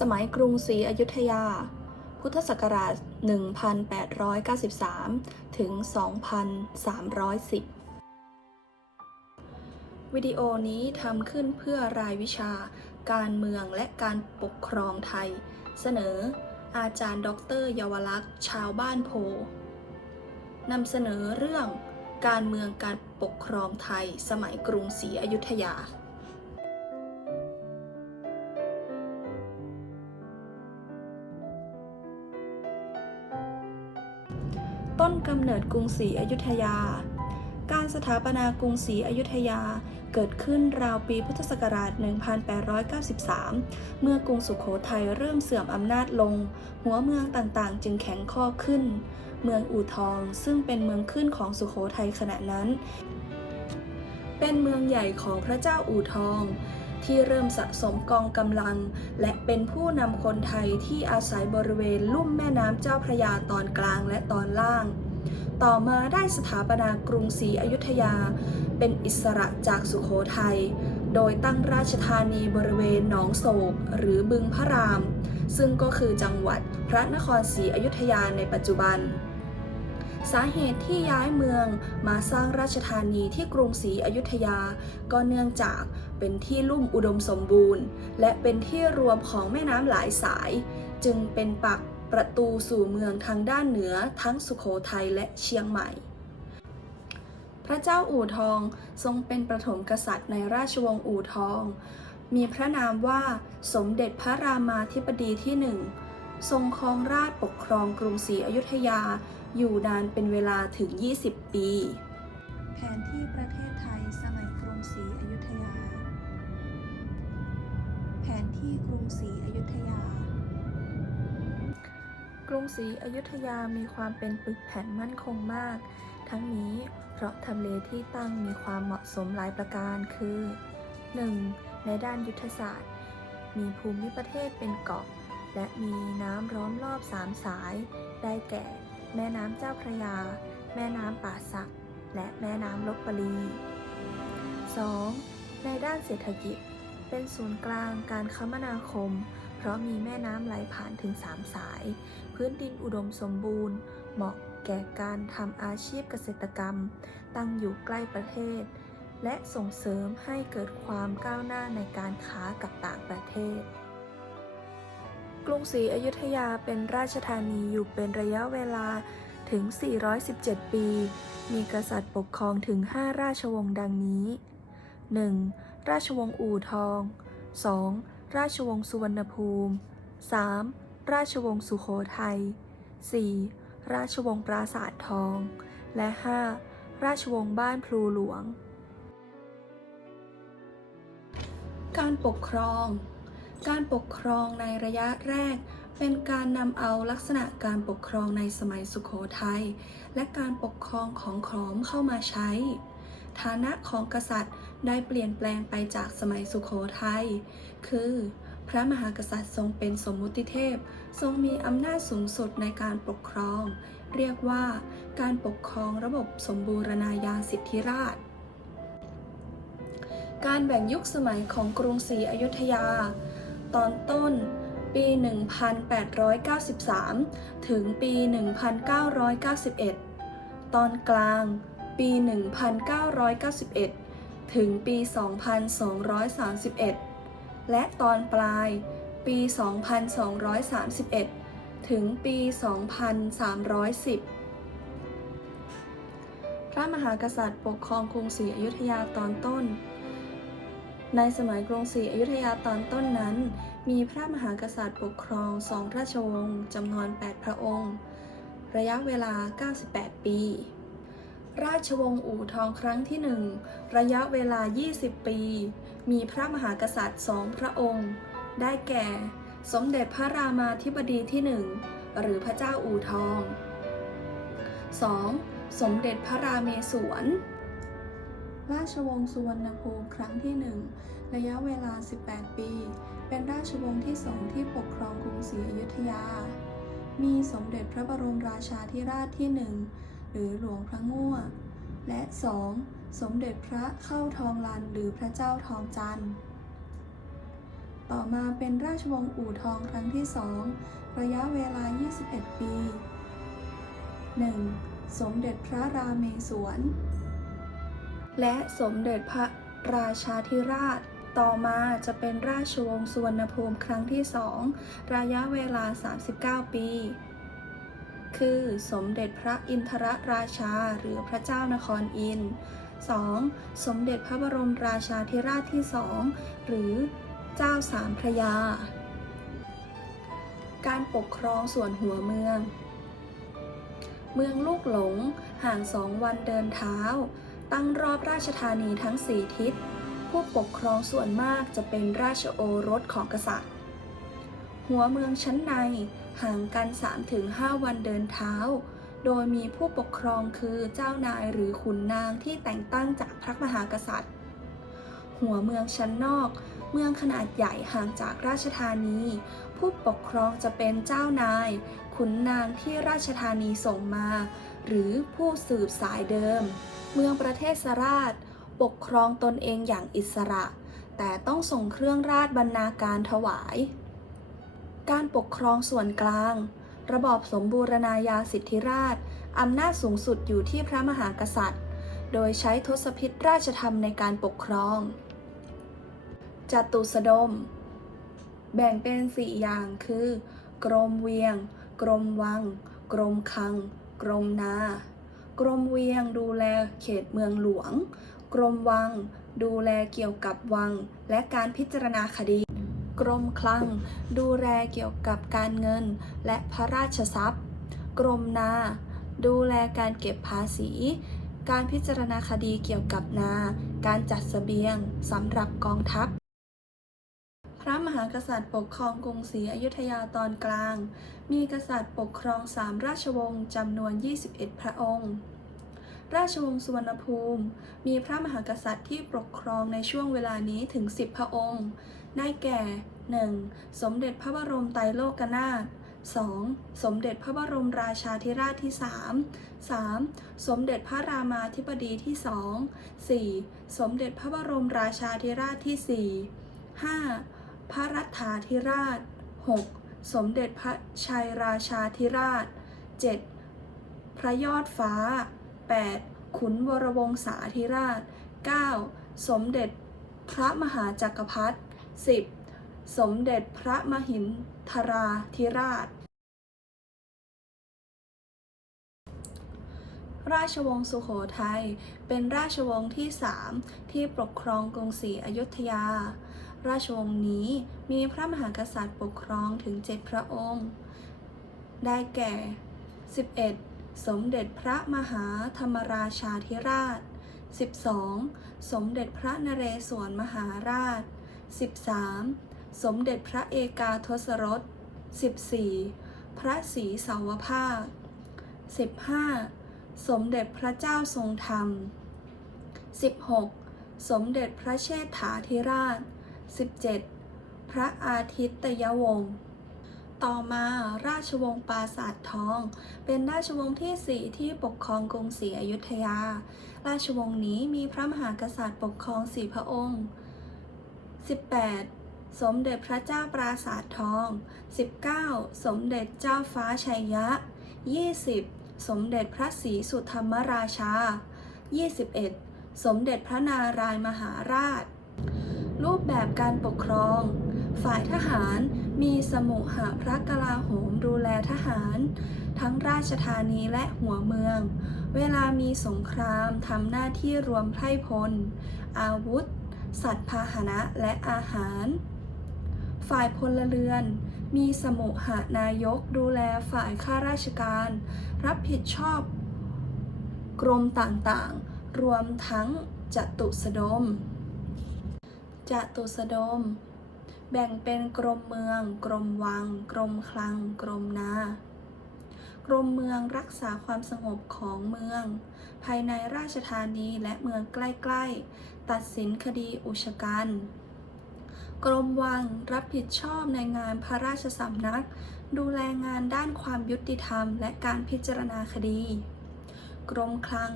สมัยกรุงศรีอยุธยา พุทธศักราช 1893 ถึง 2310 วิดีโอนี้ทำขึ้นเพื่อรายวิชาการเมืองและการปกครองไทย เสนอ อาจารย์ด็อกเตอรเยาวลักษณ์ชาวบ้านโพนำเสนอเรื่องการเมืองการปกครองไทยสมัยกรุงศรีอยุธยา ต้นกำเนิดกรุงศรีอยุธยา การสถาปนากรุงศรีอยุธยา เกิดขึ้นราวปีพุทธศักราช 1893 เมื่อกรุงสุขโขทัยเริ่มเสื่อมอำนาจลง หัวเมืองต่างๆ จึงแข็งข้อขึ้น เมืองอู่ทอง ซึ่งเป็นเมืองขึ้นของสุขโขทัยขณะนั้น เป็นเมืองใหญ่ของพระเจ้าอู่ทองที่เริ่มสะสมกองกำลัง และเป็นผู้นำคนไทยที่อาศัยบริเวณลุ่มแม่น้ำเจ้าพระยาตอนกลางและตอนล่าง ต่อมาได้สถาปนากรุงศรีอยุธยา เป็นอิสระจากสุขโขทัย โดยตั้งราชธานีบริเวณหนองโศกหรือบึงพระราม ซึ่งก็คือจังหวัดพระนครศรีอยุธยาในปัจจุบัน สาเหตุที่ย้ายเมืองมาสร้างราชธานีที่กรุงศรีอยุธยา ก็เนื่องจากเป็นที่ลุ่มอุดมสมบูรณ์ และเป็นที่รวมของแม่น้ำหลายสาย จึงเป็นปาก ประตูสู่เมืองทางด้านเหนือทั้งสุโขทัยและเชียงใหม่ พระเจ้าอู่ทองทรงเป็นประถมกษัตริย์ในราชวงศ์อู่ทอง มีพระนามว่าสมเด็จพระรามาธิบดีที่หนึ่งทรงครองราชปกครองกรุงศรีอยุธยาอยู่นานเป็นเวลาถึง 20 ปี แผนที่ประเทศไท กรุงศรีอยุธยามีความเป็นปึกแผ่นมั่นคงมาก ทั้งนี้เพราะทำเลที่ตั้งมีความเหมาะสมหลายประการคือ 1. ในด้านยุทธศาสตร์ มีภูมิประเทศเป็นเกาะ และมีน้ำล้อมรอบสามสาย ได้แก่ แม่น้ำเจ้าพระยา แม่น้ำป่าสัก และแม่น้ำลบบุรี 2. ในด้านเศรษฐกิจ เป็นศูนย์กลางการคมนาคม ราะมีแม่น้ำไหลผ่านถึง3สาย พื้นดินอุดมสมบูรณ์ เหมาะแก่การทำอาชีพเกษตรกรรม ตั้งอยู่ใกล้ประเทศ และส่งเสริมให้เกิดความก้าวหน้าในการค้ากับต่างประเทศ กรุงศรีอยุธยาเป็นราชธานีอยู่เป็นระยะเวลาถึง 417 ปี มีกษัตริย์ปกครองถึง 5 ราชวงศ์ดังนี้ 1. ราชวงศ์อู่ทอง 2. ราชวงศ์สุวรรณภูมิ 3. ราชวงศ์สุโขทัย 4. ราชวงศ์ปราสาททอง และ 5. ราชวงศ์บ้านพลูหลวง การปกครอง การปกครองในระยะแรก เป็นการนำเอาลักษณะการปกครองในสมัยสุขโขทัยและการปกครองของขอมเข้ามาใช้ ฐานะของกษัตริย์ได้เปลี่ยนแปลงไปจากสมัยสุขโขทัย คือ พระมหากษัตริย์ทรงเป็นสมมุติเทพ ทรงมีอำนาจสูงสุดในการปกครอง เรียกว่าการปกครองระบบสมบูรณาญาสิทธิราช การแบ่งยุคสมัยของกรุงศรีอยุธยา ตอนต้นปี 1893 ถึงปี 1991 ตอนกลาง ปี 1991 ถึงปี 2231 และตอนปลาย ปี 2231 ถึงปี 2310 พระมหากษัตริย์ปกครองกรุงศรีอยุธยาตอนต้น ในสมัยกรุงศรีอยุธยาตอนต้นนั้น มีพระมหากษัตริย์ปกครองสองราชวงศ์จำนวน 8 พระองค์ ระยะเวลา 98 ปี ราชวงศ์อู่ทองครั้งที่หนึ่งระยะเวลา 20 ปี มีพระมหากษัตริย์สองพระองค์ ได้แก่ สมเด็จพระรามาธิบดีที่หนึ่งหรือพระเจ้าอู่ทอง 2. สมเด็จพระราเมศวร ราชวงศ์สุวรรณภูมิครั้งที่หนึ่งระยะเวลา 18 ปี เป็นราชวงศ์ที่สองที่ปกครองกรุงศรีอยุธยา มีสมเด็จพระบรมราชาธิราชที่หนึ่ง หรือหลวงพระง่วและ 2. สมเด็จพระเข้าทองลันหรือพระเจ้าทองจันทร์ ต่อมาเป็นราชวงศ์อู่ทองครั้งที่สองระยะเวลา 21 ปี 1. สมเด็จพระรามเมศวร และสมเด็จพระราชาธิราช ต่อมาจะเป็นราชวงศ์สุวรรณภูมิครั้งที่สองระยะเวลา 39 ปี คือสมเด็จพระอินทรราชา หรือพระเจ้านครอิน 2. สมเด็จพระบรมราชาธิราชที่สองหรือเจ้าสามพระยา การปกครองส่วนหัวเมือง เมืองลูกหลงห่างสองวันเดินเท้า ตั้งรอบราชธานีทั้งสี่ทิศ ผู้ปกครองส่วนมากจะเป็นราชโอรสของกษัตริย์ หัวเมืองชั้นใน ห่างกัน 3-5 วันเดินเท้า โดยมีผู้ปกครองคือเจ้านายหรือขุนนางที่แต่งตั้งจากพระมหากษัตริย์ หัวเมืองชั้นนอก เมืองขนาดใหญ่ห่างจากราชธานี ผู้ปกครองจะเป็นเจ้านาย ขุนนางที่ราชธานีส่งมา หรือผู้สืบสายเดิม เมืองประเทศสราช ปกครองตนเองอย่างอิสระ แต่ต้องส่งเครื่องราชบรรณาการถวาย การปกครองส่วนกลาง ระบอบสมบูรณาญาสิทธิราชอำนาจสูงสุดอยู่ที่พระมหากษัตริย์ โดยใช้ทศพิธราชธรรมในการปกครอง จตุสดม แบ่งเป็นสี่อย่างคือ กรมเวียง กรมวัง กรมคัง กรมนา กรมเวียงดูแลเขตเมืองหลวง กรมวัง ดูแลเกี่ยวกับวัง และการพิจารณาคดี กรมคลัง ดูแลเกี่ยวกับการเงิน และพระราชทรัพย์ กรมนา ดูแลการเก็บภาษี การพิจารณาคดีเกี่ยวกับนา การจัดเสบียงสำหรับกองทัพ พระมหากษัตริย์ปกครองกรุงศรีอยุธยาตอนกลาง มีกษัตริย์ปกครองสามราชวงศ์จำนวน 21 พระองค์ราชวงศ์สุวรรณภูมิ มีพระมหากษัตริย์ที่ปกครองในช่วงเวลานี้ถึง 10 พระองค์ ได้แก่ 1. สมเด็จพระบรมไตรโลกนาถ 2. สมเด็จพระบรมราชาธิราชที่ 3 3. สมเด็จพระรามาธิบดีที่ 2 4. สมเด็จพระบรมราชาธิราชที่ 4 5. พระรัฐาธิราช 6. สมเด็จพระชัยราชาธิราช 7. พระยอดฟ้า 8. ขุนวรวงศาธิราช 9. สมเด็จพระมหาจักรพรรดิ 10. สมเด็จพระมหินทราธิราช ราชวงศ์สุโขทัยเป็นราชวงศ์ที่3ที่ปกครองกรุงศรีอยุธยา ราชวงศ์นี้มีพระมหากษัตริย์ปกครองถึง7พระองค์ ได้แก่ 11. สมเด็จพระมหาธรรมราชาธิราช 12. สมเด็จพระนเรศวรมหาราช 13. สมเด็จพระเอกาทศรส 14. พระศรีสาวภาค 15. สมเด็จพระเจ้าทรงธรรม 16. สมเด็จพระเชษฐาธิราช 17. พระอาทิตยวงศ์ต่อมาราชวงศ์ปราสาททอง เป็นราชวงศ์ที่ 4 ที่ปกครองกรุงศรีอยุธยา ราชวงศ์นี้มีพระมหากษัตริย์ปกครองสี่พระองค์ 18. สมเด็จพระเจ้าปราสาททอง 19. สมเด็จเจ้าฟ้าชัยยะ 20. สมเด็จพระศรีสุธรรมราชา 21. สมเด็จพระนารายมหาราช รูปแบบการปกครอง ฝ่ายทหารมีสมุหพระกลาโหมดูแลทหาร ทั้งราชธานีและหัวเมือง เวลามีสงครามทำหน้าที่รวมไพร่พล อาวุธ สัตว์พาหนะและอาหาร ฝ่ายพลเรือน มีสมุหานายกดูแลฝ่ายข้าราชการ รับผิดชอบ กรมต่างๆ รวมทั้งจตุสดมจตุสดม แบ่งเป็นกรมเมือง กรมวัง กรมคลัง กรมนา กรมเมืองรักษาความสงบของเมือง ภายในราชธานีและเมืองใกล้ๆ ตัดสินคดีอุชกันกรมวังรับผิดชอบในงานพระราชสำนัก ดูแลงานด้านความยุติธรรม และการพิจารณาคดี กรมคลัง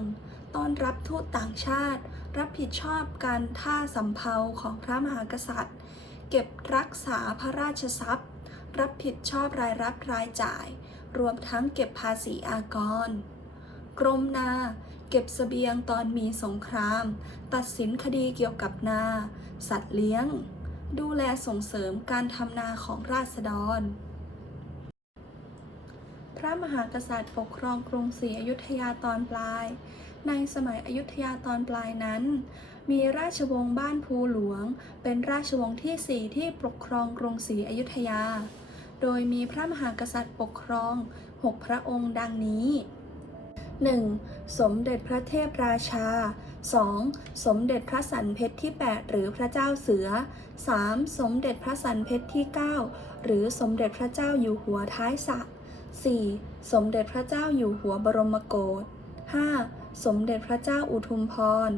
ต้อนรับทูตต่างชาติ รับผิดชอบการท่าสำเภาของพระมหากษัตริย์ เก็บรักษาพระราชทรัพย์ รับผิดชอบรายรับรายจ่าย รวมทั้งเก็บภาษีอากร กรมนา เก็บเสบียงตอนมีสงคราม ตัดสินคดีเกี่ยวกับนา สัตว์เลี้ยง ดูแลส่งเสริมการทำนาของราษฎร พระมหากษัตริย์ปกครองกรุงศรีอยุธยาตอนปลาย ในสมัยอยุธยาตอนปลายนั้น มีราชวงศ์บ้านภูหลวง เป็นราชวงศ์ที่สี่ที่ปกครองกรุงศรีอยุธยา โดยมีพระมหากษัตริย์ปกครองหกพระองค์ดังนี้ 1. สมเด็จพระเทพราชา 2. สมเด็จพระสันเพชรที่ 8 หรือพระเจ้าเสือ 3. สมเด็จพระสันเพชรที่ 9 หรือสมเด็จพระเจ้าอยู่หัวท้ายสระ 4. สมเด็จพระเจ้าอยู่หัวบรมโกศ 5. สมเด็จพระเจ้าอุทุมพร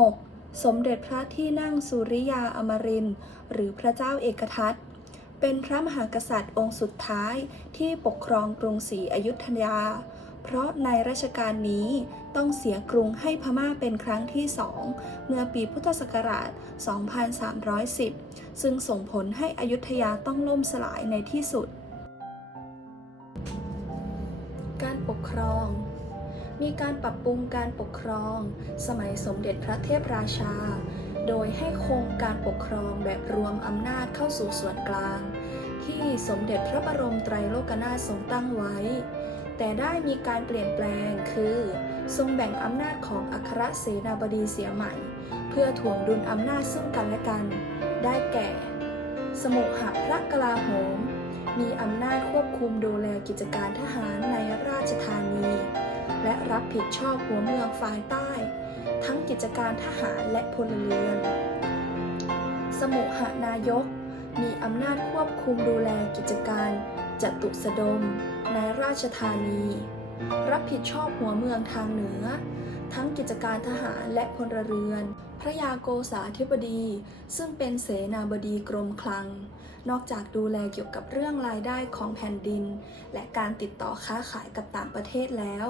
6. สมเด็จพระที่นั่งสุริยาอมรินหรือพระเจ้าเอกทัตเป็นพระมหากษัตริย์องค์สุดท้ายที่ปกครองกรุงศรีอยุธยา เพราะในรัชกาลนี้ต้องเสียกรุงให้พม่าเป็นครั้งที่สองเมื่อปีพุทธศักราช 2310 ซึ่งส่งผลให้อยุธยาต้องล่มสลายในที่สุด การปกครอง มีการปรับปรุงการปกครอง สมัยสมเด็จพระเทพราชา โดยให้คงการปกครองแบบรวมอำนาจเข้าสู่ส่วนกลาง ที่สมเด็จพระบรมไตรโลกนาถทรงตั้งไว้ แต่ได้มีการเปลี่ยนแปลงคือ ทรงแบ่งอำนาจของอัครเสนาบดีเสียใหม่ เพื่อถ่วงดุลอำนาจซึ่งกันและกัน ได้แก่ สมุหะพระกลาโหม มีอำนาจควบคุมดูแลกิจการทหารในราชธานี และรับผิดชอบหัวเมืองฝ่ายใต้ ทั้งกิจการทหารและพลเรือน สมุหนายก มีอำนาจควบคุมดูแลกิจการจตุสดม ในราชธานี รับผิดชอบหัวเมืองทางเหนือ ทั้งกิจการทหารและพลเรือน พระยาโกษาธิบดี ซึ่งเป็นเสนาบดีกรมคลัง นอกจากดูแลเกี่ยวกับเรื่องรายได้ของแผ่นดิน และการติดต่อค้าขายกับต่างประเทศแล้ว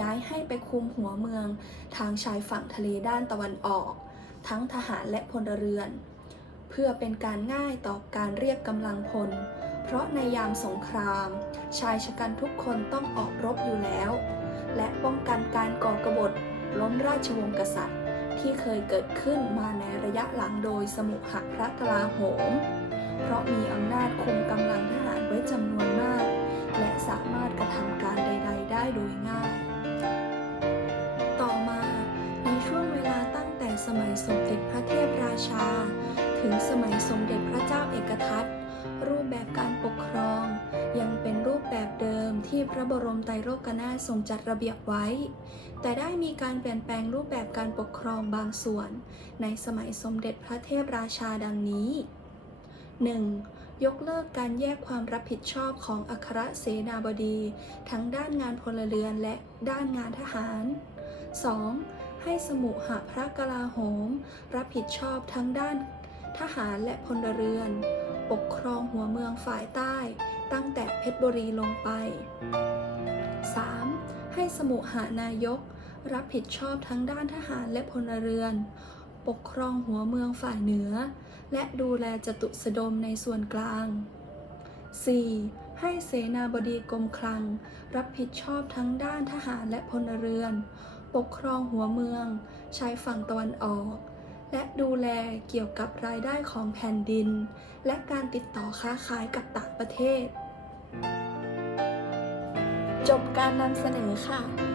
ย้ายให้ไปคุมหัวเมืองทางชายฝั่งทะเลด้านตะวันออก ทั้งทหารและพลเรือน เพื่อเป็นการง่ายต่อการเรียกกำลังพล เพราะในยามสงคราม ชายชะกันทุกคนต้องออกรบอยู่แล้ว และป้องกันการก่อกบฏล้มราชวงศ์กษัตริย์ ที่เคยเกิดขึ้นมาในระยะหลังโดยสมุหพระกลาโหม เพราะมีอำนาจคุมกำลังทหารไว้จำนวนมาก และสามารถกระทำการใด ๆ ได้โดยง่าย ต่อมาในช่วงเวลาตั้งแต่สมัยสมเด็จพระเทพราชา ถึงสมัยสมเด็จพระเจ้าเอกทัต รูปแบบการปกครอง ยังเป็นรูปแบบเดิมที่พระบรมไตรโลกนาถทรงจัดระเบียบไว้ แต่ได้มีการเปลี่ยนแปลงรูปแบบการปกครองบางส่วน ในสมัยสมเด็จพระเทพราชาดังนี้ 1. ยกเลิกการแยกความรับผิดชอบของอัครเสนาบดี ทั้งด้านงานพลเรือนและด้านงานทหาร 2. ให้สมุหพระกลาโหม รับผิดชอบทั้งด้านทหารและพลเรือน ปกครองหัวเมืองฝ่ายใต้ ตั้งแต่เพชรบุรีลงไป 3. ให้สมุหานายก รับผิดชอบทั้งด้านทหารและพลเรือน ปกครองหัวเมืองฝ่ายเหนือ และดูแลจตุสดมในส่วนกลาง 4. ให้เสนาบดีกรมคลัง รับผิดชอบทั้งด้านทหารและพลเรือน ปกครองหัวเมืองชายฝั่งตะวันออก และดูแลเกี่ยวกับรายได้ของแผ่นดิน และการติดต่อค้าขายกับต่างประเทศ จบการนำเสนอค่ะ